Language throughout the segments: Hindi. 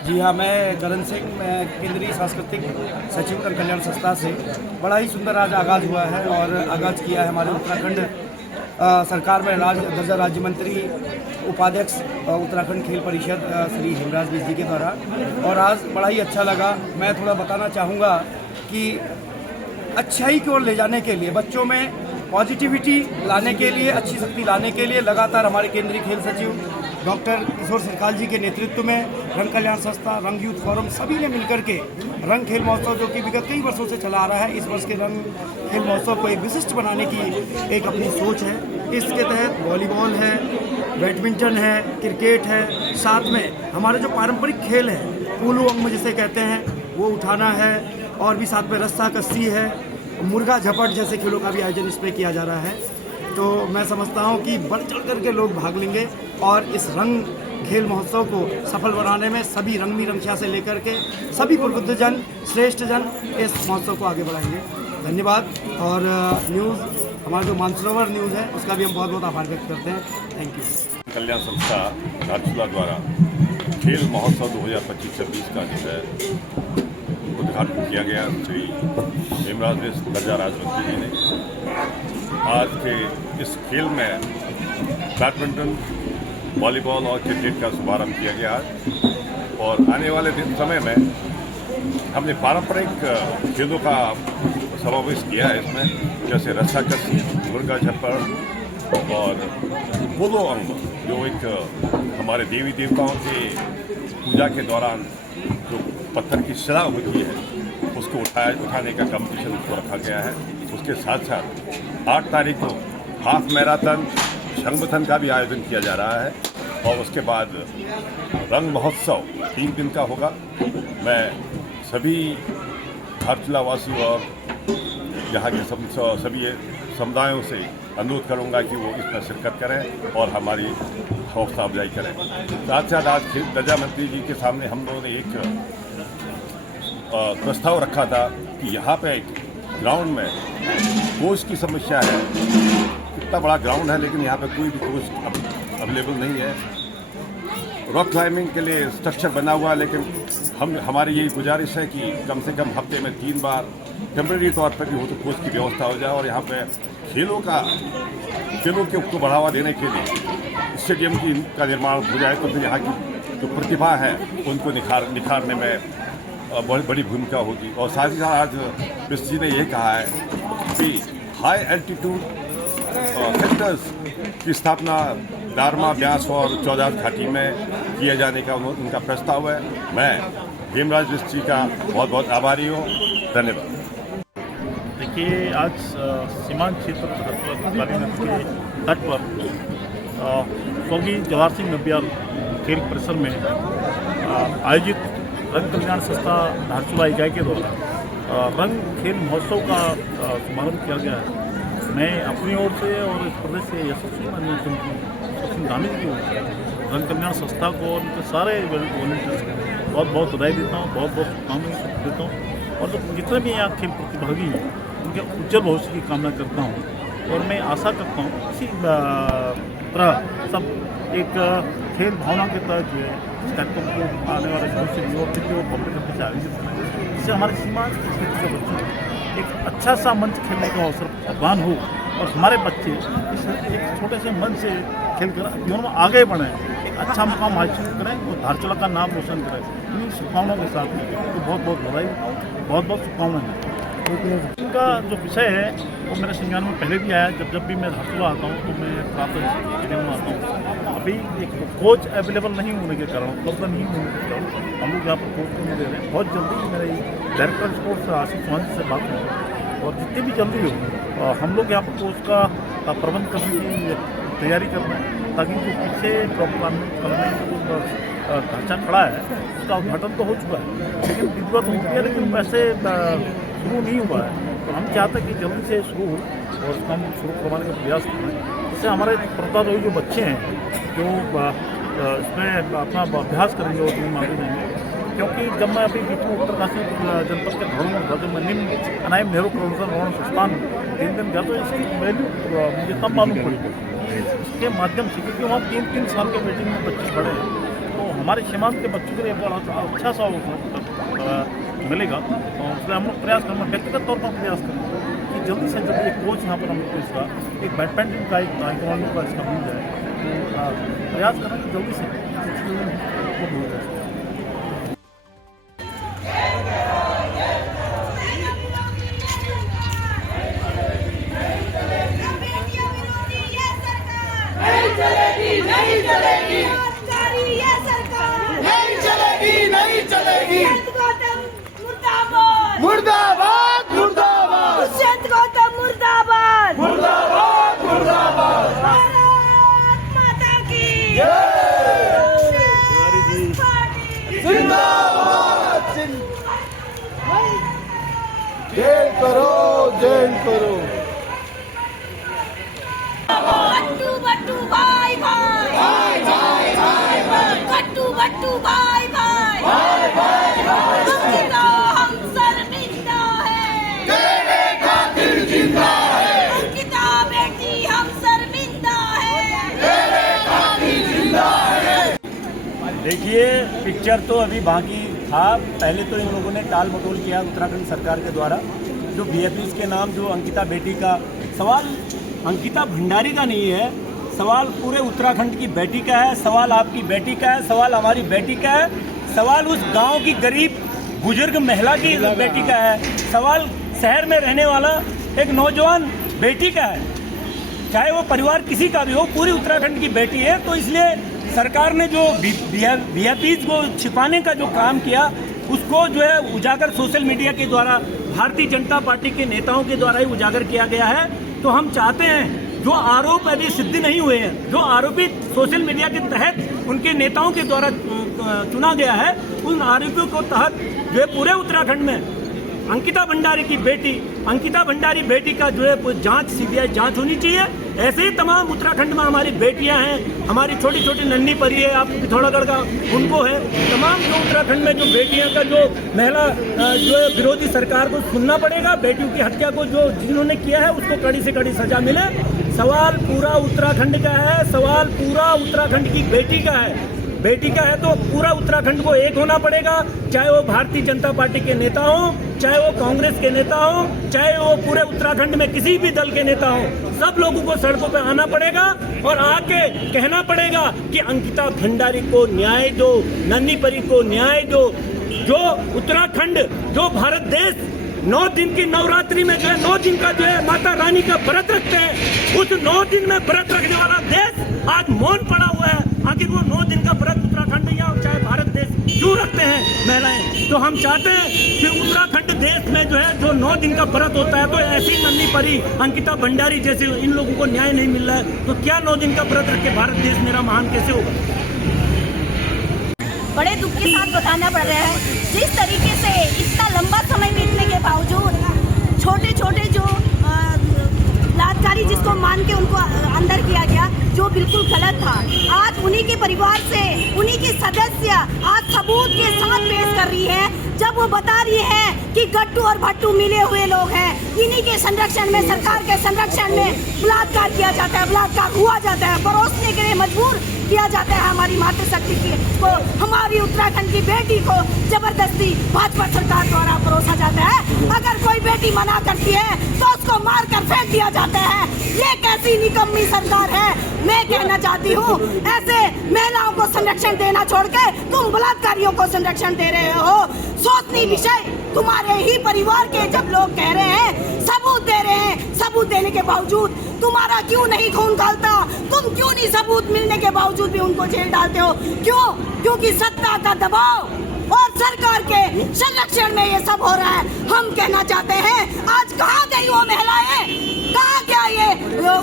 जी हाँ, मैं करण सिंह, मैं केंद्रीय सांस्कृतिक सचिव रंग कल्याण संस्था से। बड़ा ही सुंदर आज आगाज़ हुआ है और आगाज़ किया है हमारे उत्तराखंड सरकार में दर्जा राज्य मंत्री उपाध्यक्ष उत्तराखंड खेल परिषद श्री हेमराज बिष्ट जी के द्वारा। और आज बड़ा ही अच्छा लगा। मैं थोड़ा बताना चाहूँगा कि अच्छाई की ओर ले जाने के लिए, बच्चों में पॉजिटिविटी लाने के लिए, अच्छी शक्ति लाने के लिए लगातार हमारे केंद्रीय खेल सचिव डॉक्टर किशोर सरकाल जी के नेतृत्व में रंग कल्याण संस्था, रंग यूथ फोरम सभी ने मिलकर के रंग खेल महोत्सव, जो कि विगत कई वर्षों से चला आ रहा है, इस वर्ष के रंग खेल महोत्सव को एक विशिष्ट बनाने की एक अपनी सोच है। इसके तहत वॉलीबॉल है, बैडमिंटन है, क्रिकेट है, साथ में हमारे जो पारंपरिक खेल हैं, पूलू अंग जिसे कहते हैं, वो उठाना है, और भी साथ में रस्सा कस्सी है, मुर्गा झपट जैसे खेलों का भी आयोजन इसमें किया जा रहा है। तो मैं समझता हूँ कि बढ़ चढ़ करके लोग भाग लेंगे और इस रंग खेल महोत्सव को सफल बनाने में सभी रंग निरंक्षा से लेकर के सभी प्रबुद्धजन, श्रेष्ठ जन इस महोत्सव को आगे बढ़ाएंगे। धन्यवाद। और न्यूज़, हमारा जो मानसरोवर न्यूज़ है, उसका भी हम बहुत बहुत आभार व्यक्त करते हैं। Thank you. कल्याण संस्था धारचूला द्वारा खेल महोत्सव 2025-26 का जो है उद्घाटन किया गया श्री हेमराज बिष्ट दर्जा राज्य मंत्री जी ने। आज के इस खेल में बैडमिंटन, वॉलीबॉल और क्रिकेट का शुभारंभ किया गया आज। और आने वाले समय में हमने पारंपरिक खेलों का समावेश किया है इसमें, जैसे रस्साकसी, मुर्गा झप्पड़ और पोलो अंग, जो एक हमारे देवी देवताओं के पूजा के दौरान जो पत्थर की शिला होती है उसको उठाने का कंपटीशन उसको रखा गया है। उसके साथ साथ 8 तारीख को हाफ मैराथन संगठन का भी आयोजन किया जा रहा है। और उसके बाद रंग महोत्सव 3 दिन का होगा। मैं सभी धारचूला वासी और यहाँ के सभी समुदायों से अनुरोध करूँगा कि वो इसमें शिरकत करें और हमारी हौसला अफजाई करें। साथ साथ आज दर्जा मंत्री जी के सामने हम लोगों ने एक प्रस्ताव रखा था कि यहाँ पे ग्राउंड में कोच की समस्या है। इतना बड़ा ग्राउंड है लेकिन यहाँ पे कोई भी कोच अवेलेबल नहीं है। रॉक क्लाइंबिंग के लिए स्ट्रक्चर बना हुआ है, लेकिन हमारी यही गुजारिश है कि कम से कम हफ्ते में 3 बार टेम्परेरी तौर पर भी हो तो कोच की व्यवस्था हो जाए और यहाँ पे खेलों को बढ़ावा देने के लिए स्टेडियम का निर्माण हो जाए, तो फिर यहाँ की जो प्रतिभा है उनको निखारने में बहुत बड़ी भूमिका होगी। और साथ ही साथ आज बिष्ट जी ने ये कहा है कि हाई एल्टीट्यूड सेंटर्स की स्थापना दारमा, ब्यास और चौदार घाटी में किए जाने का उनका प्रस्ताव है। मैं हेमराज बिष्ट जी का बहुत बहुत आभारी हूँ। धन्यवाद। देखिए, आज सीमांत क्षेत्र काली नदी के तट पर स्वर्गीय जवाहर सिंह नबियाल खेल परिसर में आयोजित रंग कल्याण संस्था धारचूला इकाई के द्वारा रंग खेल महोत्सव का शुभारंभ किया गया है। मैं अपनी ओर से और इस प्रदेश से यशस्वी धामित की ओर से रंग कल्याण संस्था को और उनके सारे वॉलंटियर्स को बहुत बहुत बधाई देता हूँ, बहुत बहुत शुभकामनाएं देता हूँ। और जो जितने भी यहाँ खेल प्रतिभागी हैं उनके उज्जवल भविष्य की कामना करता हूँ। और मैं आशा करता हूँ इसी तरह सब एक खेल भावना के तहत जो है इस कार्यक्रम को आने वाले भविष्य में और किसी और पब्लिक से आयोजित करें, जिससे हमारे सीमांत क्षेत्र के बच्चों को एक अच्छा सा मंच खेलने का अवसर प्रदान हो और हमारे बच्चे इस एक छोटे से मंच से खेल कर जीवन में आगे बढ़ें, एक अच्छा मुकाम हासिल करें और धारचूला का नाम रोशन करें। इन शुभकामनाओं के साथ में तो बहुत बहुत बधाई, बहुत बहुत शुभकामनाएं। इनका जो विषय है वो मेरे संज्ञान में पहले भी आया। जब भी मैं धारचूला आता हूँ तो मैं प्रातः स्टेडियम में आता हूँ। अभी एक कोच अवेलेबल नहीं होने के कारण, उपलब्ध नहीं होने के कारण हम लोग यहाँ पर कोच को नहीं दे रहे हैं। बहुत जल्दी मेरे डायरेक्टर स्पोर्ट्स आशीष चौहान से बात हुई और जितनी भी जल्दी हो हम लोग यहाँ पर कोच का प्रबंध करने की तैयारी कर रहे हैं, ताकि जो पीछे करने ढांचा खड़ा है उसका उद्घाटन तो हो चुका है, लेकिन विधिवत हो गया, लेकिन वैसे शुरू नहीं हुआ है। तो हम चाहते हैं कि जल्दी से शुरू हो और उसका हम शुरू करवाने का प्रयास करें, जिससे हमारे प्रतिभागी जो बच्चे हैं जो इसमें अपना अभ्यास करेंगे और टीम आगे जाएंगे। क्योंकि जब मैं अभी बीच में उत्तरकाशी जनपद के घरों में था, जब मैं निम्न अनायम नेहरू प्रबंधन भवन संस्थान 3 दिन गया, तो इसकी वैल्यू मुझे तब मालूम पड़ी इसके माध्यम से, क्योंकि वहाँ 3-3 साल के वेटिंग में बच्चे खड़े हैं। तो हमारे सीमांत के बच्चों के लिए बहुत अच्छा सा मिलेगा। और इसलिए हम लोग प्रयास करेंगे, व्यक्तिगत तौर पर प्रयास करेंगे कि जल्दी से जल्दी एक कोच यहाँ पर हम लोग इसका एक बैडमिंटन का एक ताइक्वांडो का इसका मिल जाए, तो प्रयास करें कि जल्दी से हो जाए। नहीं चलेगी ये सरकार, नहीं चलेगी, नहीं चलेगी। गौतम मुर्दाबाद, मुर्दाबाद, मुर्दाबाद। दुष्यंत गौतम मुर्दाबाद, मुर्दाबाद, मुर्दाबाद। भारत माता की जिंदाबाद। जेल करो, जेल करो। गट्टू बट्टू भाई भाई, भाई भाई भाई भाई। गट्टू बट्टू भाई भाई, भाई भाई भाई। अंकिता हम शर्मिंदा है, तेरे खातिर जिंदा है। अंकिता बेटी हम शर्मिंदा है, तेरे खातिर जिंदा है। देखिए, पिक्चर तो अभी बाकी था। पहले तो इन लोगों ने टाल मटोल किया उत्तराखंड सरकार के द्वारा, जो बीएपीएस के नाम जो अंकिता बेटी का सवाल अंकिता भंडारी का नहीं है, सवाल पूरे उत्तराखंड की बेटी का है, सवाल आपकी बेटी का है, सवाल हमारी बेटी का है, सवाल उस गांव की गरीब बुजुर्ग महिला की बेटी का है, सवाल शहर में रहने वाला एक नौजवान बेटी का है, चाहे वो परिवार किसी का भी हो, पूरी उत्तराखंड की बेटी है। तो इसलिए सरकार ने जो वीआईपीज़ को छिपाने का जो काम किया, उसको जो है उजागर सोशल मीडिया के द्वारा भारतीय जनता पार्टी के नेताओं के द्वारा ही उजागर किया गया है। तो हम चाहते हैं जो आरोप अभी सिद्ध नहीं हुए हैं, जो आरोपित सोशल मीडिया के तहत उनके नेताओं के द्वारा चुना गया है, उन आरोपियों को तहत जो है पूरे उत्तराखंड में अंकिता भंडारी की बेटी, अंकिता भंडारी बेटी का जो है जांच, सीबीआई जांच होनी चाहिए। ऐसे ही तमाम उत्तराखंड में हमारी बेटियां हैं, हमारी छोटी छोटी नन्ही परी है, आपको पिथौरागढ़ का उनको है, तमाम जो उत्तराखंड में जो बेटियां का जो महिला जो है विरोधी सरकार को सुनना पड़ेगा। बेटियों की हत्या को जो जिन्होंने किया है उसको कड़ी से कड़ी सजा मिले। सवाल पूरा उत्तराखंड का है, सवाल पूरा उत्तराखंड की बेटी का है। बेटी का है तो पूरा उत्तराखंड को एक होना पड़ेगा, चाहे वो भारतीय जनता पार्टी के नेता हो, चाहे वो कांग्रेस के नेता हो, चाहे वो पूरे उत्तराखंड में किसी भी दल के नेता हो, सब लोगों को सड़कों पर आना पड़ेगा और आके कहना पड़ेगा कि अंकिता भंडारी को न्याय दो, नन्ही परी को न्याय दो। जो उत्तराखंड, जो भारत देश 9 दिन की नवरात्रि में जो है 9 दिन का जो है माता रानी का व्रत रखते हैं, उस 9 दिन में व्रत रखने वाला देश आज मौन पड़ा हुआ है। आखिर वो 9 दिन का व्रत उत्तराखंड या चाहे भारत देश क्यों रखते हैं महिलाएं? तो हम चाहते हैं कि उत्तराखंड देश में जो है जो 9 दिन का व्रत होता है, तो ऐसी नन्ही परी अंकिता भंडारी जैसे इन लोगों को न्याय नहीं मिल रहा है, तो क्या 9 दिन का व्रत रख के भारत देश मेरा महान कैसे होगा? बड़े दुख के साथ बताना पड़ रहा है, जिस तरीके से इतना लंबा समय बीतने के बावजूद छोटे छोटे जो बलात्कारी जिसको मान के उनको अंदर किया गया, जो बिल्कुल गलत था, आज उन्हीं के परिवार से उन्हीं के सदस्य आज सबूत के साथ पेश कर रही है, जब वो बता रही है कि गट्टू और भट्टू मिले हुए लोग हैं, इन्हीं के संरक्षण में, सरकार के संरक्षण में बलात्कार किया जाता है, बलात्कार हुआ जाता है, परोसने के लिए मजबूर किया जाता है हमारी मातृशक्ति को, हमारी उत्तराखंड की बेटी को जबरदस्ती भाजपा सरकार द्वारा परोसा जाता है। अगर कोई बेटी मना करती है तो उसको मारकर फेंक दिया जाता है। ये कैसी निकम्मी सरकार है? मैं कहना चाहती हूँ, ऐसे महिलाओं को संरक्षण देना छोड़ के तुम बलात्कारियों को संरक्षण दे रहे हो। सोचनी विषय तुम्हारे ही परिवार के जब लोग कह रहे हैं, सबूत दे रहे हैं, सबूत देने के बावजूद तुम्हारा क्यों नहीं खून खौलता? तुम क्यों नहीं सबूत मिलने के बावजूद भी उनको जेल डालते हो? क्यों? क्योंकि सत्ता का दबाव और सरकार के संरक्षण में ये सब हो रहा है। हम कहना चाहते हैं, आज कहाँ गई वो महिलाएं? कहाँ गया ये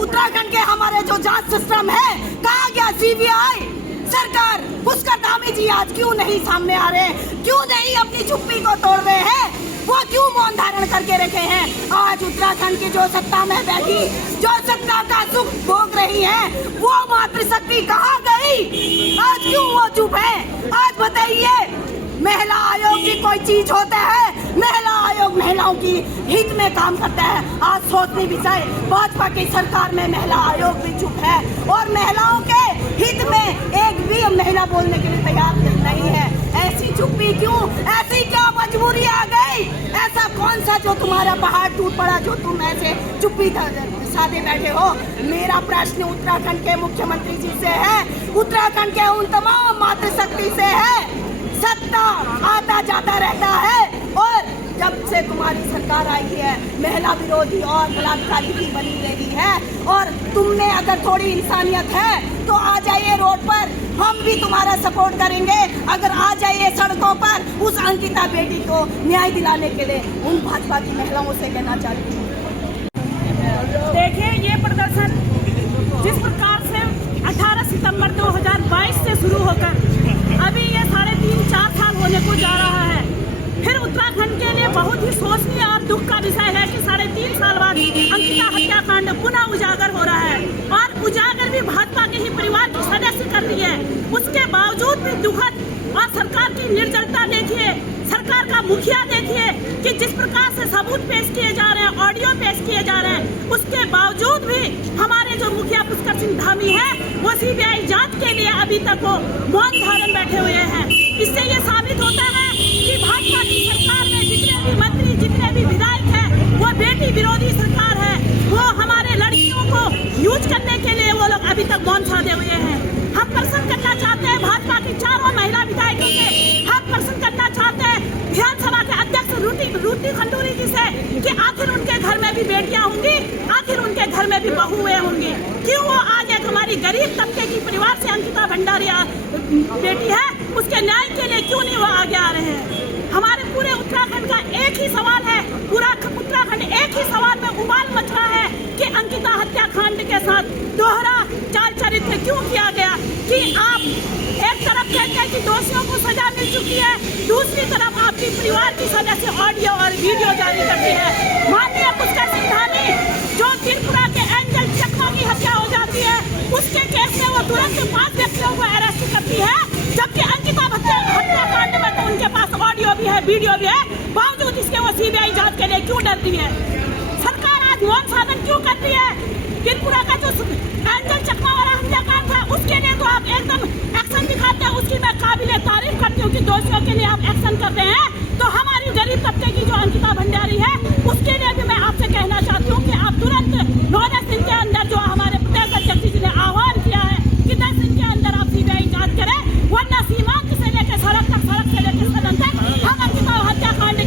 उत्तराखंड के हमारे जो जांच सिस्टम है? कहाँ गया सीबीआई? सरकार, पुष्कर धामी जी आज क्यों नहीं सामने आ रहे? क्यों नहीं अपनी चुप्पी को तोड़ रहे हैं? वो क्यों मौन धारण करके रखे हैं? आज उत्तराखंड की जो सत्ता में बैठी, जो सत्ता का सुख भोग रही है, वो मातृशक्ति कहाँ गई? आज क्यों वो चुप है? आज बताइए, महिला आयोग की कोई चीज होता है? महिला आयोग महिलाओं की हित में काम करता है। आज सोचने विषय, भाजपा की सरकार में महिला आयोग भी चुप है और महिलाओं के हित में एक भी महिला बोलने के लिए तैयार नहीं है। ऐसी चुप्पी क्यों? ऐसी क्या मजबूरी आ गई? ऐसा कौन सा जो तुम्हारा पहाड़ टूट पड़ा जो तुम ऐसे चुप्पी साधे बैठे हो? मेरा प्रश्न उत्तराखंड के मुख्यमंत्री जी से है, उत्तराखंड के उन तमाम मातृशक्ति से है। सत्ता आता जाता रहता है और जब से तुम्हारी सरकार आई है महिला विरोधी और बलात्कारी भी बनी रही है। और तुम में अगर थोड़ी इंसानियत है तो आ जाइए रोड पर, हम भी तुम्हारा सपोर्ट करेंगे। अगर आ जाइए सड़कों पर उस अंकिता बेटी को न्याय दिलाने के लिए। उन भाजपा की महिलाओं से कहना चाहती हूँ, देखिए ये प्रदर्शन जिस प्रकार से 18 सितंबर 2022 से शुरू होकर अभी ये 3.5-4 साल होने को जा रहा है। फिर उत्तराखंड के लिए बहुत ही सोचनीय और दुख का विषय है कि 3.5 साल बाद अंकिता हत्याकांड पुनः उजागर हो रहा है और उजागर भी भाजपा के ही परिवार की सदस्य कर रही है। उसके बावजूद भी दुखद और सरकार की निर्दयता देखिए, सरकार का मुखिया देखिए कि जिस प्रकार से सबूत पेश किए जा रहे हैं, ऑडियो पेश किए जा रहे हैं, उसके बावजूद भी हमारे जो मुखिया पुष्कर सिंह धामी है वो CBI जांच के लिए अभी तक वो मौन धारण बैठे हुए हैं। इससे ये साबित होता है कि भाजपा की सरकार में जितने भी मंत्री, जितने भी विधायक हैं वो बेटी विरोधी सरकार है। वो हमारे लड़कियों को यूज करने के लिए वो लोग अभी तक मौन साधे हुए हैं। हम प्रश्न करना चाहते हैं भाजपा की चारों महिला विधायकों से, हम प्रश्न करना चाहते हैं विधानसभा के अध्यक्ष रूटी खंडूरी जी से कि आखिर उनके घर में भी बेटियां होंगी, आखिर उनके घर में भी बहुएं होंगी। क्यों वो आज एक हमारी गरीब तबके की परिवार से अंकिता भंडारी बेटी है, उसके न्याय के लिए क्यों नहीं वो आगे आ रहे हैं? हमारे पूरे उत्तराखंड का एक ही सवाल है, पूरा उत्तराखंड एक ही सवाल में उबाल मच रहा है कि अंकिता हत्याकांड के साथ दोहरा चाल चरित्र क्यों किया गया? कि आप एक तरफ कहते हैं कि दोषियों को सजा मिल चुकी है, दूसरी तरफ आपकी परिवार की सदस्य ऑडियो और वीडियो जारी करती है। माननीय पुष्कर सिंह धामी जो त्रिपुरा के एंजल चकमा की हत्या हो जाती है, उसके केस में वो तुरंत 5 व्यक्तियों को अरेस्ट करती है, जबकि अंकिता हत्याकांड में तो उनके पास ऑडियो भी है, वीडियो भी है, बावजूद इसके वो CBI जांच के लिए क्यों डरती है? सरकार आज मौन साधन क्यों करती है? त्रिपुरा का जो एंजल चकमा वाला हत्याकांड था उसके लिए तो आप एकदम एक्शन दिखाते हैं, उसकी मैं काबिले तारीफ करती हूँ कि दोषियों के लिए आप एक्शन करते हैं। तो हमारी गरीब तबके की जो अंकिता भंडारी है उसके लिए भी मैं आपसे कहना चाहती हूँ कि आप तुरंत 9 दिन के अंदर जो हमारे प्रदेश अध्यक्ष जी ने आह्वान किया है कि 10 दिन के अंदर आप CBI जांच करें, वरना सीमांत से लेकर सड़क तक, सड़क से लेकर सदन तक हम अंकिता हत्याकांड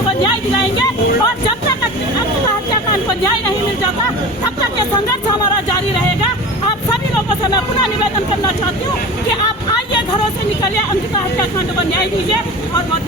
को न्याय दिलाएंगे। और जब तक अंकिता हत्याकांड को न्याय नहीं मिल जाता तब तक ये संघर्ष हमारा जारी रहेगा। आप सभी लोगों से मैं पुनः निवेदन करना चाहती हूँ कि आप आइए, घरों से निकलिए, अंकिता हत्याकांड को न्याय दीजिए। और बहुत